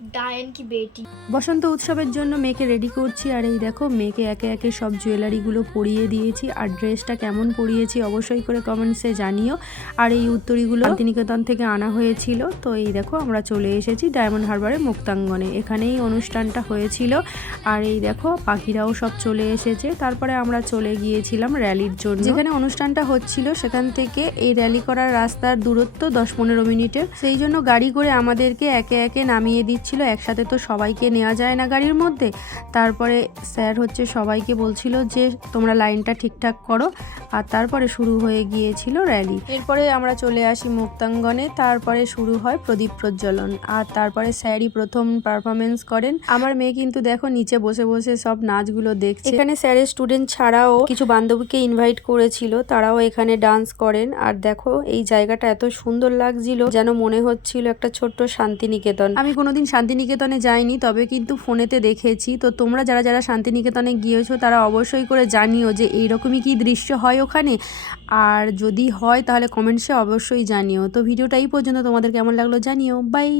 डायन की बेटी। বসন্ত উৎসবের জন্য মেয়েকে রেডি করছি। আর এই দেখো মেয়েকে একে একে সব জুয়েলারিগুলো পরিয়ে দিয়েছি। আর ড্রেসটা কেমন পরিয়েছি অবশ্যই করে কমেন্টসে জানিও। আর এই উত্তরীগুলো শান্তিনিকেতন থেকে আনা হয়েছিল। তো এই দেখো আমরা চলে এসেছি ডায়মন্ড হারবারের মুক্তাঙ্গনে, এখানেই অনুষ্ঠানটা হয়েছিল। আর এই দেখো পাখিরাও সব চলে এসেছে। তারপরে আমরা চলে গিয়েছিলাম র্যালির জন্য। যেখানে অনুষ্ঠানটা হচ্ছিল সেখান থেকে এই র্যালি করার রাস্তার দূরত্ব 10-15 মিনিটের। সেই জন্য গাড়ি করে আমাদেরকে একে একে নামিয়ে দিচ্ছিল। একসাথে তো সবাইকে নেওয়া যায় না গাড়ির মধ্যে। তারপরে স্যার হচ্ছে সবাইকে বলছিল যে তোমরা লাইনটা ঠিকঠাক করো। আর তারপরে শুরু হয়ে গিয়েছিল র্যালি। এরপরে আমরা চলে আসি মুক্তাঙ্গনে। তারপরে শুরু হয় প্রদীপ প্রজ্বলন। আর তারপরে স্যারই প্রথম পারফরমেন্স করেন। আমার মেয়ে কিন্তু দেখো নিচে বসে বসে সব নাচগুলো দেখছে। এখানে স্যারের স্টুডেন্ট ছাড়াও কিছু বান্ধবীকে ইনভাইট করেছিল, তারাও এখানে ডান্স করেন। আর দেখো এই জায়গাটা এত সুন্দর লাগছিল, যেন মনে হচ্ছিল একটা ছোট্ট শান্তিনিকেতন। আমি কোনোদিন শান্তিনিকেতনে যাইনি, তবে কিন্তু ফোনেতে দেখেছি। তো তোমরা যারা যারা শান্তিনিকেতনে গিয়েছো তারা অবশ্যই করে জানিও যে এইরকমই কি দৃশ্য হয় ওখানে। আর যদি হয় তাহলে কমেন্টসে অবশ্যই জানিও। তো ভিডিওটা এই পর্যন্ত, তোমাদের কেমন লাগলো জানিও। বাই।